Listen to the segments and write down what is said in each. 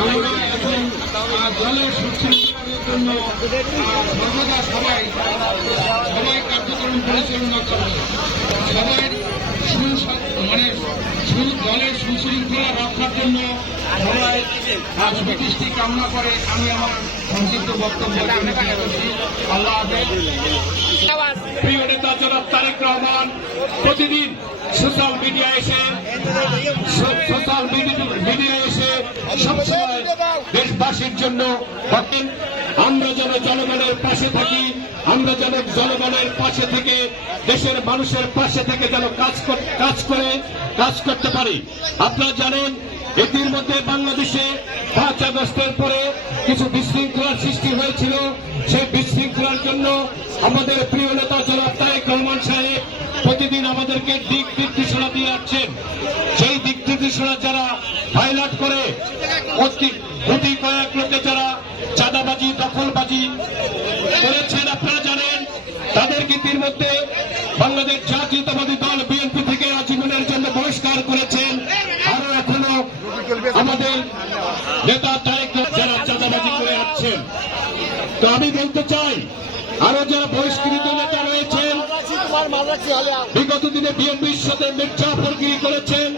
আমরা এখন দলের সুশৃঙ্খলার জন্য সর্বদা সবাই সবাই কার্যক্রম পরিচালনা করবে সবাই মানে দলের সুশৃঙ্খলা রক্ষার জন্য সবাই সুদৃষ্টি কামনা করে আমি আমার সংক্ষিপ্ত বক্তব্য। আল্লাহ প্রিয় নেতা জনাব তারেক রহমান প্রতিদিন সোশ্যাল মিডিয়া এসে সোশ্যাল মিডিয়া দেশবাসীর জন্য থাকেন আমরা যেন জনগণের পাশে থাকি, আমরা যেন জনগণের পাশে থেকে, দেশের মানুষের পাশে থেকে যেন কাজ কাজ করে, কাজ করতে পারি। আপনারা জানেন এটির মধ্যে বাংলাদেশে পাঁচ আগস্টের পরে কিছু বিশৃঙ্খলার সৃষ্টি হয়েছিল। সেই বিশৃঙ্খলার জন্য আমাদের প্রিয় নির্দেশনা দিয়ে আসছেন সেই দিক নির্দেশনা যারা ভাইলাট করে গুটি কয়েক লোকে যারা চাঁদাবাজি, দখলবাজি করেছেন, আপনারা জানেন তাদেরকে ইতিমধ্যে বাংলাদেশ জাতীয়তাবাদী দল বিএনপি থেকে আজীবনের জন্য বহিষ্কার করেছেন। আরও এখনও আমাদের নেতা তারেক যারা চাঁদাবাজি করে আসছেন তো আমি বলতে চাই আরও যারা বহিষ্কৃত নেতা রয়েছেন বিগত দিনে বিএনপির সাথে মির্জাফরগিরি করেছেন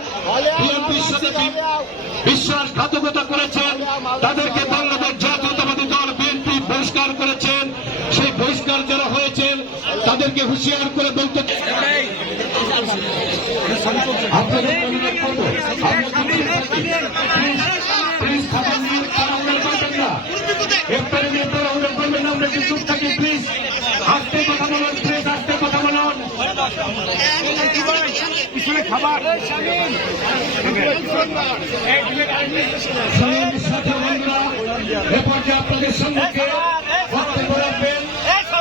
বিএনপির সাথে বিশ্বাসঘাতকতা করেছেন তাদেরকে বাংলাদেশ জাতীয়তাবাদী দল বিএনপি বহিষ্কার করেছেন সেই বহিষ্কার যারা হয়েছেন তাদেরকে হুঁশিয়ার করে বলতে আপনাদের সংগ্রামী সাথী আপনাদের সম্মুখে বক্তব্য রাখবেন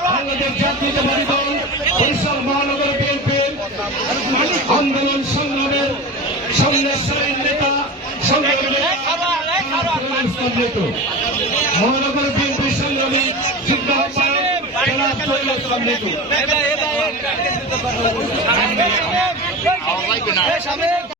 বাংলাদেশ জাতীয়তাবাদী দল বরিশাল মহানগর বিএনপির আন্দোলন সংগ্রামের সংগ্রামের নেতা সংগ্রামের মহানগর বিএনপি সংগ্রামী যুগ্ম আহ্বায়ক জনাব তৈল ইসলাম নেতু। না